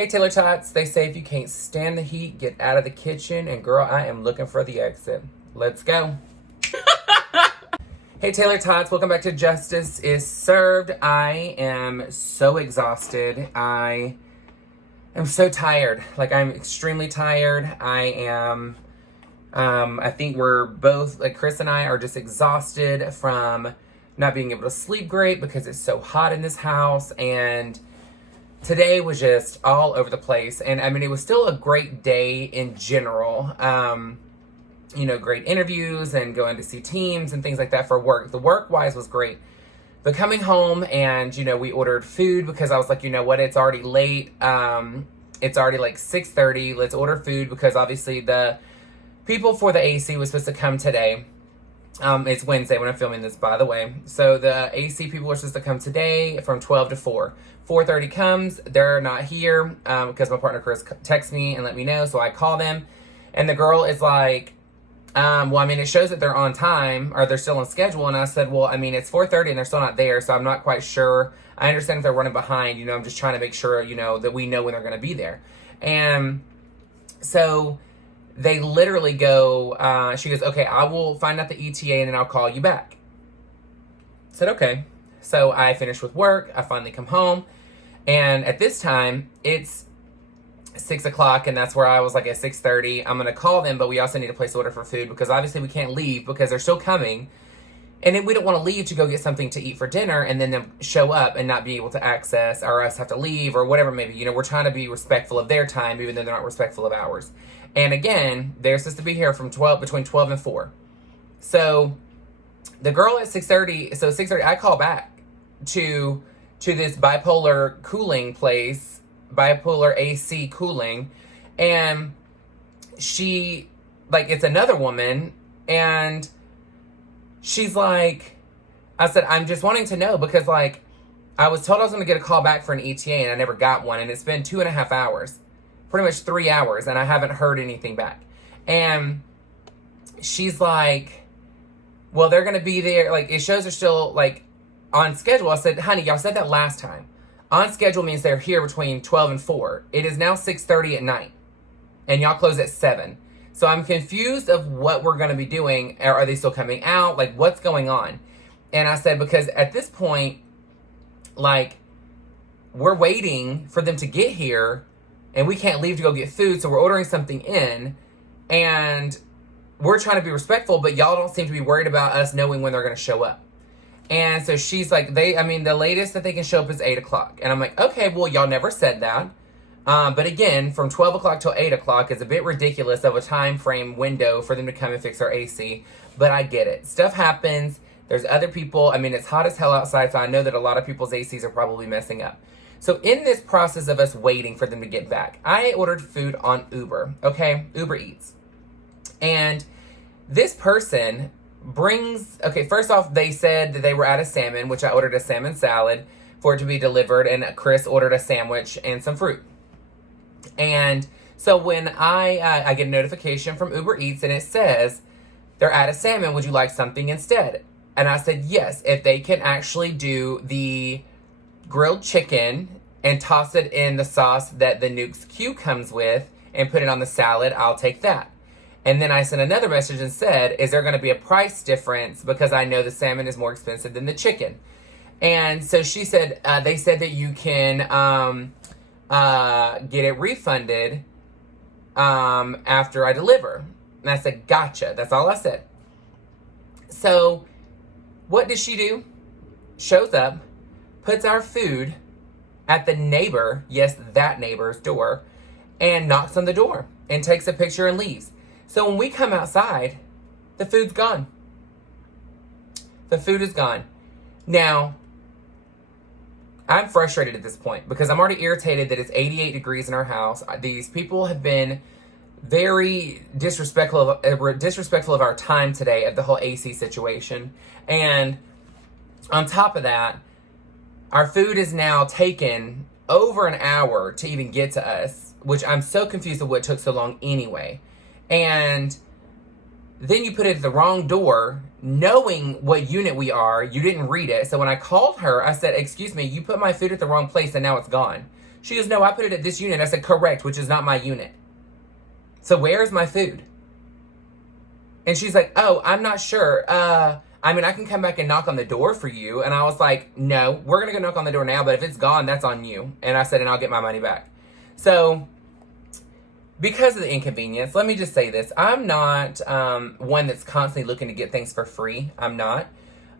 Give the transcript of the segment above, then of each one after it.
Hey Taylor-tots, they say if you can't stand the heat, get out of the kitchen, and girl, I am looking for the exit. Let's go. Hey Taylor-tots, welcome back to Justice is Served. I am so exhausted. I am so tired. Like, I'm extremely tired. I think we're both, like, Chris and I are just exhausted from not being able to sleep great because it's so hot in this house, and today was just all over the place. And I mean, it was still a great day in general. You know, great interviews and going to see teams and things like that for work. The work-wise was great. But coming home and, you know, we ordered food because I was like, you know what, it's already late. It's already like 6:30. Let's order food because obviously the people for the AC was supposed to come today. It's Wednesday when I'm filming this, by the way. So the AC people were supposed to come today from 12 to 4. 4:30 comes, they're not here because my partner Chris texted me and let me know. So I call them, and the girl is like, well, I mean, it shows that they're on time or they're still on schedule. And I said, well, I mean, it's 4:30 and they're still not there, so I'm not quite sure. I understand if they're running behind, you know, I'm just trying to make sure, you know, that we know when they're going to be there. And so they literally go, she goes, okay, I will find out the ETA and then I'll call you back. I said, okay. So I finished with work. I finally come home. And at this time, it's 6 o'clock, and that's where I was like at 6:30. I'm going to call them, but we also need to place an order for food because obviously we can't leave because they're still coming. And then we don't want to leave to go get something to eat for dinner and then them show up and not be able to access, or us have to leave or whatever maybe. You know, we're trying to be respectful of their time even though they're not respectful of ours. And again, they're supposed to be here from between 12 and 4. So the girl at 6:30, so 6:30, I call back to this bipolar cooling place, bipolar AC cooling, and she, like, it's another woman, and she's like, I said, I'm just wanting to know because, like, I was told I was going to get a call back for an ETA, and I never got one, and it's been 2.5 hours, pretty much 3 hours, and I haven't heard anything back. And she's like, well, they're going to be there, like, it shows they're still, like, on schedule. I said, honey, y'all said that last time. On schedule means they're here between 12 and 4. It is now 6:30 at night, and y'all close at 7. So I'm confused of what we're going to be doing. Are they still coming out? Like, what's going on? And I said, because at this point, like, we're waiting for them to get here, and we can't leave to go get food, so we're ordering something in, and we're trying to be respectful, but y'all don't seem to be worried about us knowing when they're going to show up. And so she's like, the latest that they can show up is 8 o'clock. And I'm like, okay, well, y'all never said that. But again, from 12 o'clock till 8 o'clock is a bit ridiculous of a time frame window for them to come and fix our AC. But I get it. Stuff happens. There's other people. I mean, it's hot as hell outside, so I know that a lot of people's ACs are probably messing up. So in this process of us waiting for them to get back, I ordered food on Uber, okay? Uber Eats. And this person brings, okay, first off, they said that they were out of salmon, which I ordered a salmon salad for it to be delivered, and Chris ordered a sandwich and some fruit. And so when I get a notification from Uber Eats and it says, they're out of salmon, would you like something instead? And I said, yes, if they can actually do the grilled chicken and toss it in the sauce that the Nuke's Q comes with and put it on the salad, I'll take that. And then I sent another message and said, is there going to be a price difference? Because I know the salmon is more expensive than the chicken. And so she said, they said that you can get it refunded after I deliver. And I said, gotcha. That's all I said. So what does she do? Shows up, puts our food at the neighbor, yes, that neighbor's door, and knocks on the door and takes a picture and leaves. So when we come outside, the food's gone. The food is gone. Now, I'm frustrated at this point because I'm already irritated that it's 88 degrees in our house. These people have been very disrespectful of our time today of the whole AC situation. And on top of that, our food is now taken over an hour to even get to us, which I'm so confused of what took so long anyway. And then you put it at the wrong door, knowing what unit we are. You didn't read it. So when I called her, I said, excuse me, you put my food at the wrong place and now it's gone. She goes, no, I put it at this unit. I said, correct, which is not my unit. So where's my food? And she's like, oh, I'm not sure. I mean, I can come back and knock on the door for you. And I was like, no, we're going to go knock on the door now, but if it's gone, that's on you. And I said, and I'll get my money back. So because of the inconvenience, let me just say this. I'm not one that's constantly looking to get things for free. I'm not.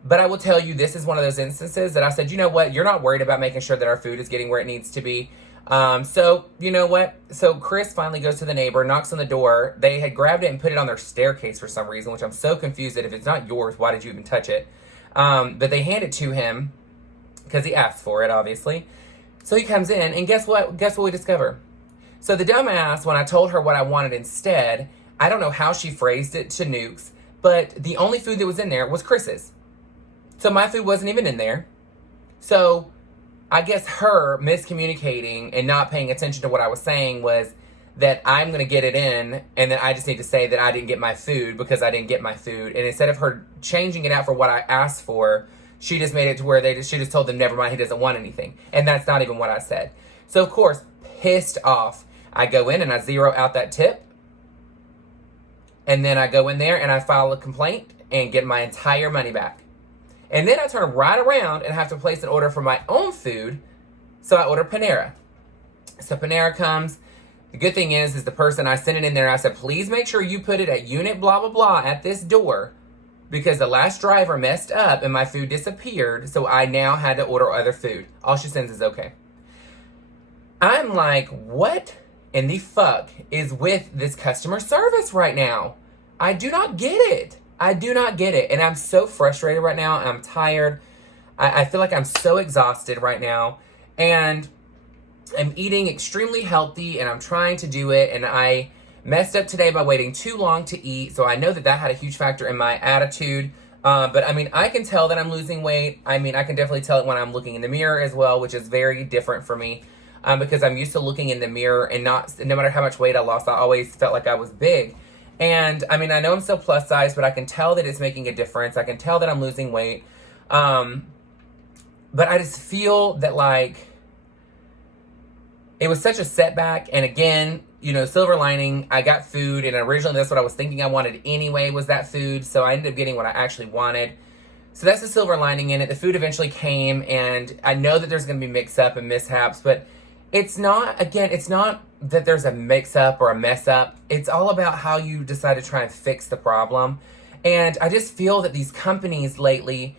But I will tell you, this is one of those instances that I said, you know what? You're not worried about making sure that our food is getting where it needs to be. So you know what? So Chris finally goes to the neighbor, knocks on the door. They had grabbed it and put it on their staircase for some reason, which I'm so confused that if it's not yours, why did you even touch it? But they hand it to him because he asked for it, obviously. So he comes in, and guess what? Guess what we discover? So the dumbass, when I told her what I wanted instead, I don't know how she phrased it to Nukes, but the only food that was in there was Chris's. So my food wasn't even in there. So I guess her miscommunicating and not paying attention to what I was saying was that I'm going to get it in, and that I just need to say that I didn't get my food because I didn't get my food. And instead of her changing it out for what I asked for, she just made it to where she just told them, never mind, he doesn't want anything. And that's not even what I said. So, of course, pissed off, I go in and I zero out that tip. And then I go in there and I file a complaint and get my entire money back. And then I turn right around and have to place an order for my own food. So I order Panera. So Panera comes. The good thing is the person, I sent it in there. I said, please make sure you put it at unit blah, blah, blah at this door. Because the last driver messed up and my food disappeared. So I now had to order other food. All she sends is okay. I'm like, what in the fuck is with this customer service right now? I do not get it. I do not get it. And I'm so frustrated right now. I'm tired. I feel like I'm so exhausted right now. And I'm eating extremely healthy and I'm trying to do it. And I messed up today by waiting too long to eat. So I know that had a huge factor in my attitude. But I mean, I can tell that I'm losing weight. I mean, I can definitely tell it when I'm looking in the mirror as well, which is very different for me. Because I'm used to looking in the mirror and no matter how much weight I lost, I always felt like I was big. And I mean, I know I'm still plus size, but I can tell that it's making a difference. I can tell that I'm losing weight. But I just feel that like it was such a setback. And again, you know, silver lining, I got food, and originally that's what I was thinking I wanted anyway, was that food. So I ended up getting what I actually wanted. So that's the silver lining in it. The food eventually came, and I know that there's going to be mix-up and mishaps, but it's not that there's a mix-up or a mess-up. It's all about how you decide to try and fix the problem. And I just feel that these companies lately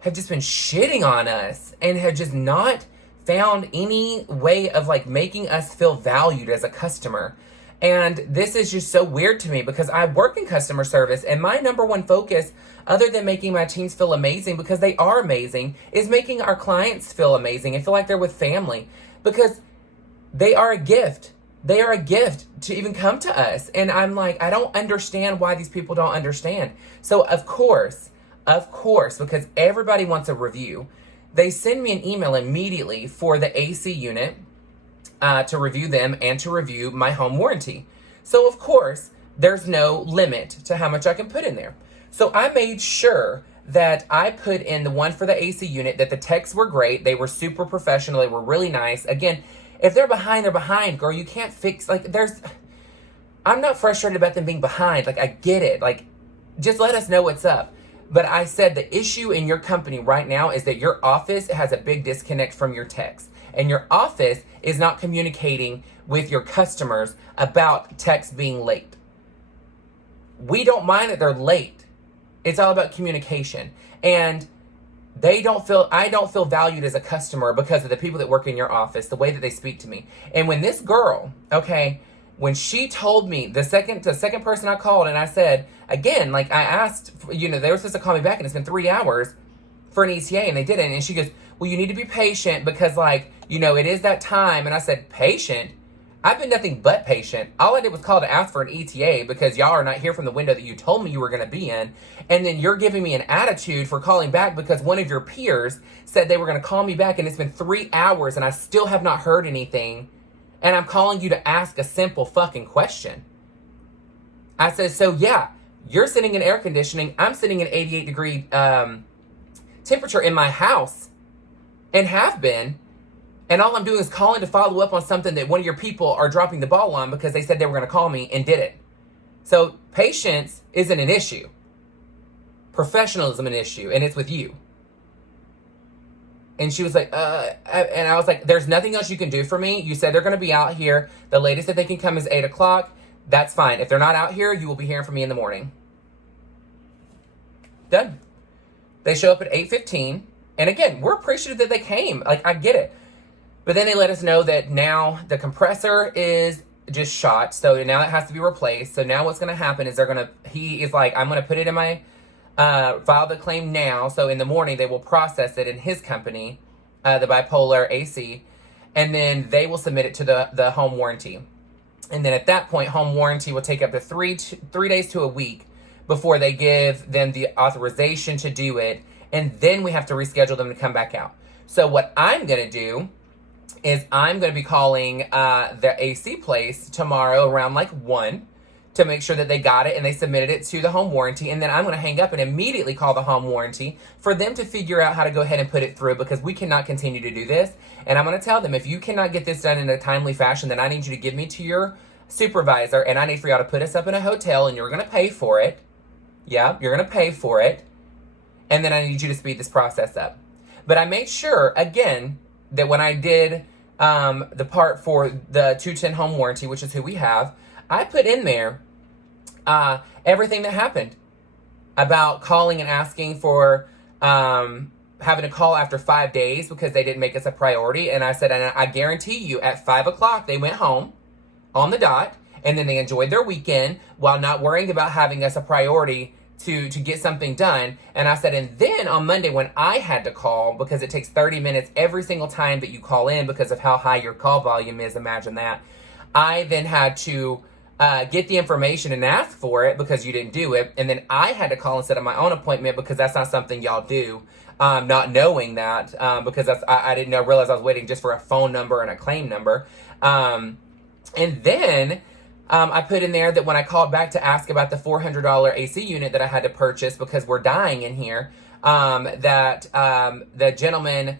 have just been shitting on us and have just not found any way of like making us feel valued as a customer. And this is just so weird to me because I work in customer service, and my number one focus, other than making my teams feel amazing, because they are amazing, is making our clients feel amazing and feel like they're with family, because they are a gift. They are a gift to even come to us. And I'm like, I don't understand why these people don't understand. So of course, because everybody wants a review, they send me an email immediately for the AC unit to review them and to review my home warranty. So of course, there's no limit to how much I can put in there. So I made sure that I put in the one for the AC unit, that the techs were great. They were super professional. They were really nice. Again, if they're behind, they're behind, girl. You can't fix, I'm not frustrated about them being behind. Like, I get it. Like, just let us know what's up. But I said the issue in your company right now is that your office has a big disconnect from your techs. And your office is not communicating with your customers about techs being late. We don't mind that they're late. It's all about communication. And I don't feel valued as a customer because of the people that work in your office, the way that they speak to me. And when this girl, when she told me, the second person I called, and I said, again, like I asked, they were supposed to call me back, and it's been 3 hours for an ETA, and they didn't. And she goes, well, you need to be patient because it is that time. And I said, patient? I've been nothing but patient. All I did was call to ask for an ETA because y'all are not here from the window that you told me you were going to be in. And then you're giving me an attitude for calling back because one of your peers said they were going to call me back, and it's been 3 hours and I still have not heard anything. And I'm calling you to ask a simple fucking question. I said, so yeah, you're sitting in air conditioning. I'm sitting in 88-degree temperature in my house and have been. And all I'm doing is calling to follow up on something that one of your people are dropping the ball on because they said they were going to call me and did it. So patience isn't an issue. Professionalism an issue, and it's with you. And she was like, and I was like, there's nothing else you can do for me. You said they're going to be out here. The latest that they can come is 8 o'clock. That's fine. If they're not out here, you will be hearing from me in the morning. Done. They show up at 8:15. And again, we're appreciative that they came. Like, I get it. But then they let us know that now the compressor is just shot. So now it has to be replaced. So now what's going to happen is he is like, I'm going to put it in my, file the claim now. So in the morning, they will process it in his company, the bipolar AC. And then they will submit it to the home warranty. And then at that point, home warranty will take up to 3 days to a week before they give them the authorization to do it. And then we have to reschedule them to come back out. So what I'm going to do is I'm going to be calling the AC place tomorrow around like 1 to make sure that they got it and they submitted it to the home warranty. And then I'm going to hang up and immediately call the home warranty for them to figure out how to go ahead and put it through, because we cannot continue to do this. And I'm going to tell them, if you cannot get this done in a timely fashion, then I need you to give me to your supervisor, and I need for y'all to put us up in a hotel, and you're going to pay for it. Yeah, you're going to pay for it. And then I need you to speed this process up. But I made sure, again, that when I did the part for the 210 home warranty, which is who we have, I put in there everything that happened about calling and asking for having to call after 5 days because they didn't make us a priority. And I said, and I guarantee you at 5 o'clock, they went home on the dot, and then they enjoyed their weekend while not worrying about having us a priority to get something done. And I said, and then on Monday when I had to call, because it takes 30 minutes every single time that you call in because of how high your call volume is, imagine that, I then had to get the information and ask for it because you didn't do it. And then I had to call and set up my own appointment because that's not something y'all do. Not knowing that, because I didn't realize I was waiting just for a phone number and a claim number. And then I put in there that when I called back to ask about the $400 AC unit that I had to purchase because we're dying in here, that the gentleman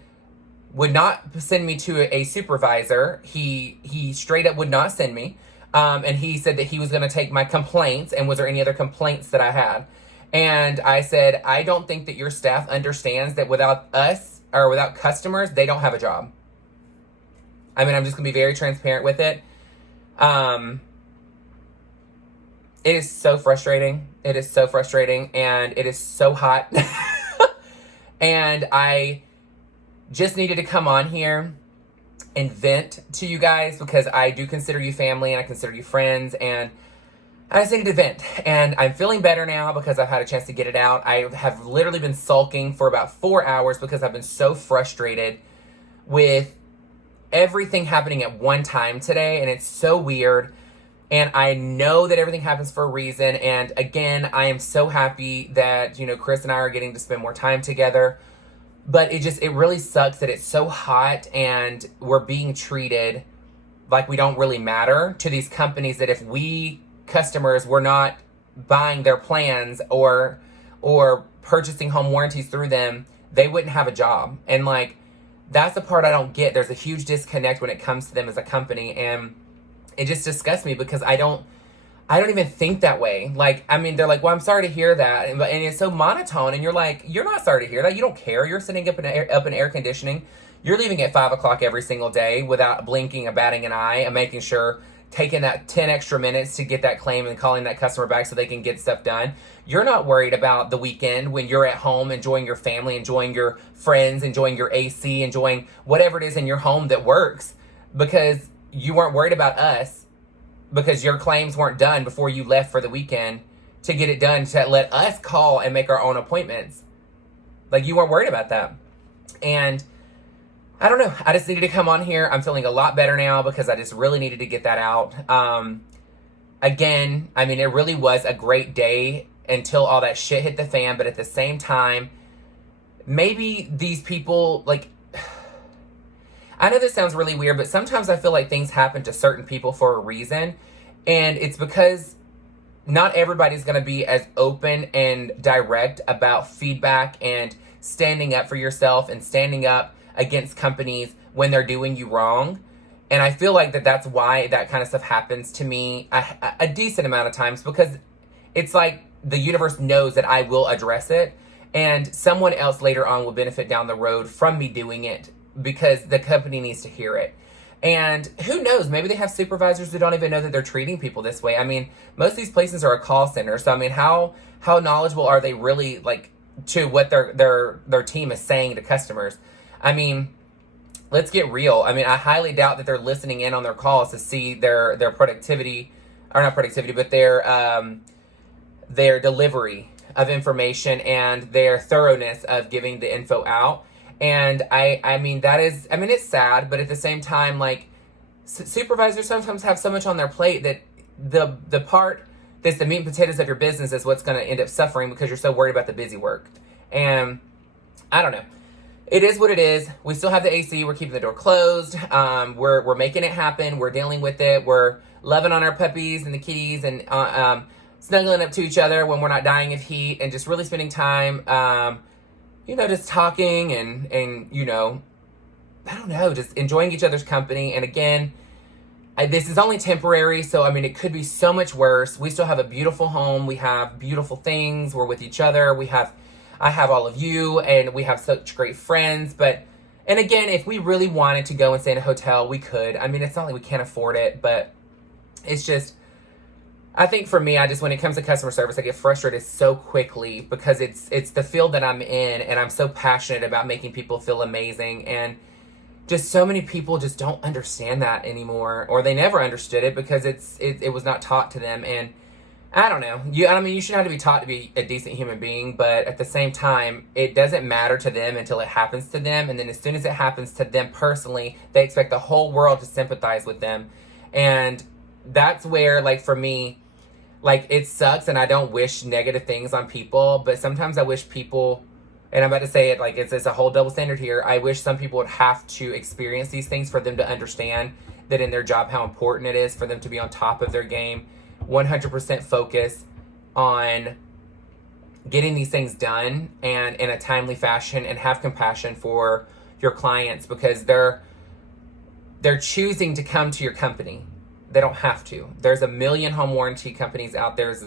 would not send me to a supervisor. He straight up would not send me. And he said that he was going to take my complaints, and was there any other complaints that I had? And I said, I don't think that your staff understands that without us or without customers, they don't have a job. I mean, I'm just going to be very transparent with it. It is so frustrating. It is so frustrating, and it is so hot. And I just needed to come on here and vent to you guys because I do consider you family and I consider you friends, and I just needed to vent. And I'm feeling better now because I've had a chance to get it out. I have literally been sulking for about 4 hours because I've been so frustrated with everything happening at one time today, and it's so weird. And I know that everything happens for a reason. And again, I am so happy that, Chris and I are getting to spend more time together. But it really sucks that it's so hot and we're being treated like we don't really matter to these companies, that if we customers were not buying their plans or purchasing home warranties through them, they wouldn't have a job. And that's the part I don't get. There's a huge disconnect when it comes to them as a company, and it just disgusts me because I don't even think that way. They're like, well, I'm sorry to hear that. And it's so monotone. And you're like, you're not sorry to hear that. You don't care. You're sitting up in air conditioning. You're leaving at 5 o'clock every single day without blinking or batting an eye, and making sure, taking that 10 extra minutes to get that claim and calling that customer back so they can get stuff done. You're not worried about the weekend when you're at home enjoying your family, enjoying your friends, enjoying your AC, enjoying whatever it is in your home that works, because you weren't worried about us because your claims weren't done before you left for the weekend to get it done, to let us call and make our own appointments. You weren't worried about that. And I don't know. I just needed to come on here. I'm feeling a lot better now because I just really needed to get that out. Again, it really was a great day until all that shit hit the fan. But at the same time, maybe these people, I know this sounds really weird, but sometimes I feel like things happen to certain people for a reason. And it's because not everybody's going to be as open and direct about feedback and standing up for yourself and standing up against companies when they're doing you wrong. And I feel like that's why that kind of stuff happens to me a decent amount of times, because it's like the universe knows that I will address it, and someone else later on will benefit down the road from me doing it because the company needs to hear it. And who knows, maybe they have supervisors who don't even know that they're treating people this way. I mean, most of these places are a call center. So, I mean, how knowledgeable are they really, like, to what their team is saying to customers? I mean, let's get real. I mean, I highly doubt that they're listening in on their calls to see their productivity, or not productivity, but their delivery of information and their thoroughness of giving the info out. And I mean, it's sad, but at the same time, like, supervisors sometimes have so much on their plate that the part that's the meat and potatoes of your business is what's going to end up suffering because you're so worried about the busy work. And I don't know. It is what it is. We still have the AC. We're keeping the door closed. We're making it happen. We're dealing with it. We're loving on our puppies and the kitties, and snuggling up to each other when we're not dying of heat, and just really spending time, just talking and I don't know, just enjoying each other's company. And again, this is only temporary, so I mean, it could be so much worse. We still have a beautiful home. We have beautiful things. We're with each other. I have all of you, and we have such great friends. And again, if we really wanted to go and stay in a hotel, we could. I mean, it's not like we can't afford it, but it's just, I think for me, when it comes to customer service, I get frustrated so quickly because it's the field that I'm in, and I'm so passionate about making people feel amazing. And just so many people just don't understand that anymore, or they never understood it because it was not taught to them. And I don't know. You shouldn't have to be taught to be a decent human being, but at the same time, it doesn't matter to them until it happens to them. And then as soon as it happens to them personally, they expect the whole world to sympathize with them. And that's where, like, for me, like, it sucks, and I don't wish negative things on people, but sometimes I wish people, and I'm about to say it, like, it's a whole double standard here. I wish some people would have to experience these things for them to understand that in their job how important it is for them to be on top of their game, 100% focus on getting these things done and in a timely fashion, and have compassion for your clients because they're choosing to come to your company. They don't have to. There's a million home warranty companies out there. There's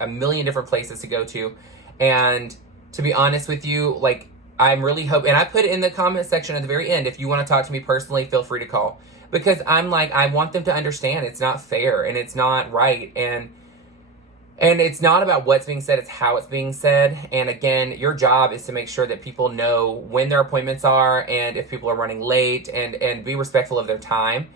a million different places to go to. And to be honest with you, like, I'm really hoping, and I put it in the comment section at the very end, if you want to talk to me personally, feel free to call. Because I'm like, I want them to understand it's not fair and it's not right. And it's not about what's being said, it's how it's being said. And again, your job is to make sure that people know when their appointments are and if people are running late, and be respectful of their time.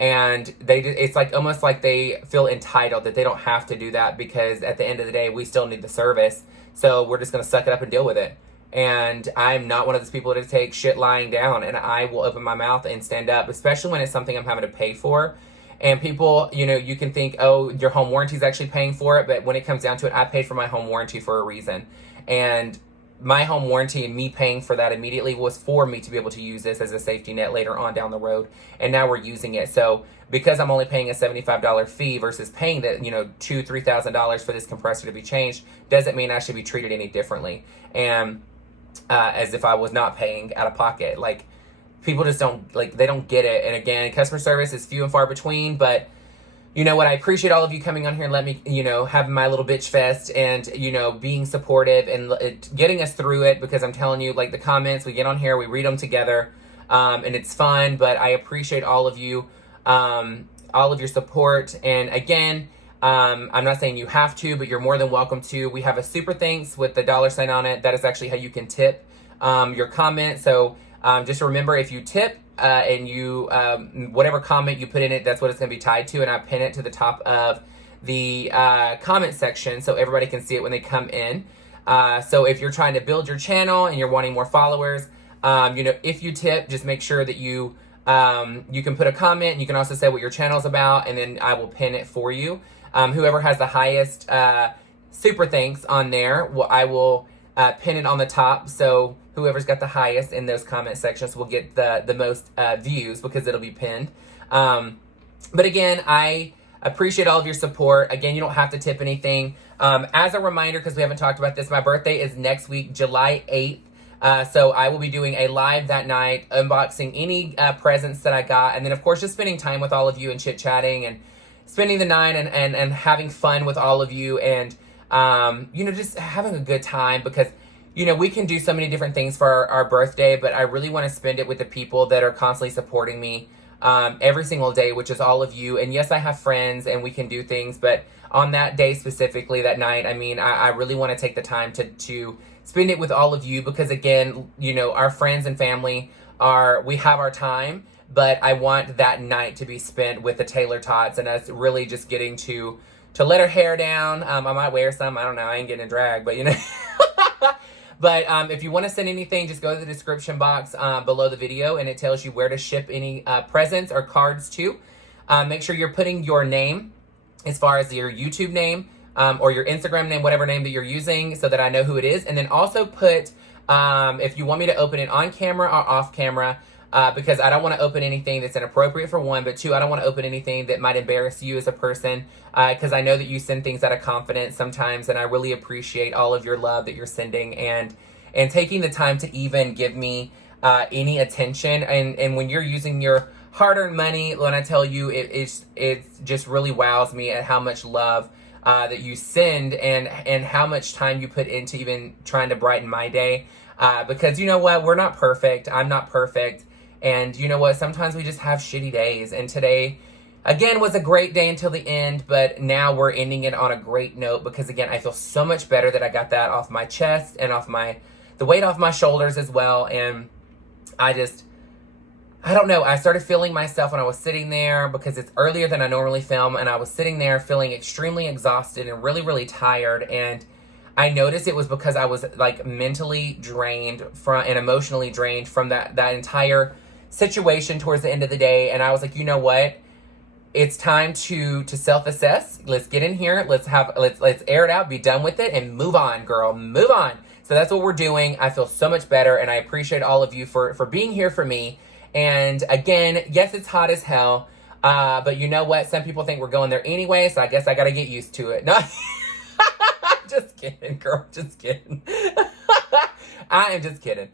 And it's like almost like they feel entitled that they don't have to do that because at the end of the day, we still need the service. So we're just going to suck it up and deal with it. And I'm not one of those people to take shit lying down, and I will open my mouth and stand up, especially when it's something I'm having to pay for. And people, you can think, oh, your home warranty is actually paying for it. But when it comes down to it, I paid for my home warranty for a reason. And my home warranty and me paying for that immediately was for me to be able to use this as a safety net later on down the road. And now we're using it. So because I'm only paying a $75 fee versus paying that, $2,000, $3,000 for this compressor to be changed, doesn't mean I should be treated any differently. And as if I was not paying out of pocket. Like, people just don't, like, they don't get it. And again, customer service is few and far between, but you know what? I appreciate all of you coming on here and let me, have my little bitch fest and, being supportive and getting us through it, because I'm telling you, like, the comments, we get on here, we read them together, and it's fun, but I appreciate all of you, all of your support. And again, I'm not saying you have to, but you're more than welcome to. We have a super thanks with the $sign on it. That is actually how you can tip your comment. So just remember, if you tip, and you whatever comment you put in it, that's what it's going to be tied to, and I pin it to the top of the comment section so everybody can see it when they come in. So if you're trying to build your channel and you're wanting more followers, if you tip, just make sure that you can put a comment, and you can also say what your channel is about, and then I will pin it for you. Whoever has the highest super thanks on there, I will pin it on the top, so whoever's got the highest in those comment sections will get the most views because it'll be pinned. But again, I appreciate all of your support. Again, you don't have to tip anything. As a reminder, because we haven't talked about this, my birthday is next week, July 8th. So I will be doing a live that night, unboxing any presents that I got. And then, of course, just spending time with all of you and chit-chatting and spending the night and having fun with all of you. And, you know, just having a good time because, you know, we can do so many different things for our birthday, but I really want to spend it with the people that are constantly supporting me every single day, which is all of you. And yes, I have friends and we can do things, but on that day specifically, that night, I mean, I really want to take the time to spend it with all of you because, again, you know, our friends and family we have our time, but I want that night to be spent with the Taylor-tots and us really just getting to let our hair down. I might wear some, I don't know, I ain't getting a drag, but you know. But if you want to send anything, just go to the description box below the video and it tells you where to ship any presents or cards to. Make sure you're putting your name as far as your YouTube name, or your Instagram name, whatever name that you're using, so that I know who it is. And then also put, if you want me to open it on camera or off camera, because I don't want to open anything that's inappropriate for one, but two, I don't want to open anything that might embarrass you as a person, because I know that you send things out of confidence sometimes, and I really appreciate all of your love that you're sending and taking the time to even give me any attention. And when you're using your hard-earned money, when I tell you, it just really wows me at how much love that you send and how much time you put into even trying to brighten my day. Because you know what? We're not perfect. I'm not perfect. And you know what? Sometimes we just have shitty days. And today, again, was a great day until the end. But now we're ending it on a great note because, again, I feel so much better that I got that off my chest and off the weight off my shoulders as well. And I don't know. I started feeling myself when I was sitting there because it's earlier than I normally film. And I was sitting there feeling extremely exhausted and really, really tired. And I noticed it was because I was like mentally drained and emotionally drained from that entire situation towards the end of the day. And I was like, you know what? It's time to self-assess. Let's get in here. Let's air it out, be done with it, and move on, girl. Move on. So that's what we're doing. I feel so much better, and I appreciate all of you for being here for me. And again, yes, it's hot as hell, but you know what? Some people think we're going there anyway, so I guess I got to get used to it. No, just kidding, girl. Just kidding. I am just kidding.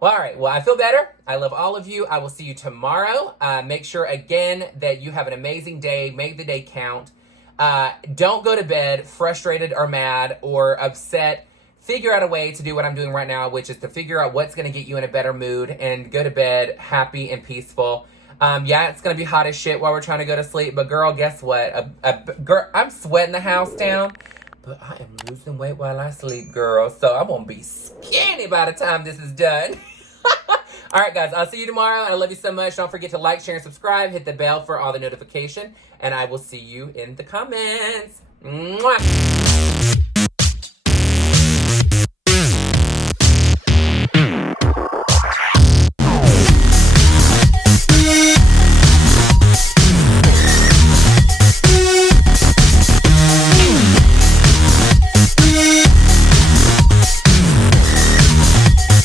Well, all right. Well, I feel better. I love all of you. I will see you tomorrow. Make sure, again, that you have an amazing day. Make the day count. Don't go to bed frustrated or mad or upset. Figure out a way to do what I'm doing right now, which is to figure out what's going to get you in a better mood and go to bed happy and peaceful. Yeah, it's going to be hot as shit while we're trying to go to sleep. But, girl, guess what? Girl, I'm sweating the house down. But I am losing weight while I sleep, girl. So I'm going to be skinny by the time this is done. All right, guys. I'll see you tomorrow. I love you so much. Don't forget to like, share, and subscribe. Hit the bell for all the notification. And I will see you in the comments. Mwah!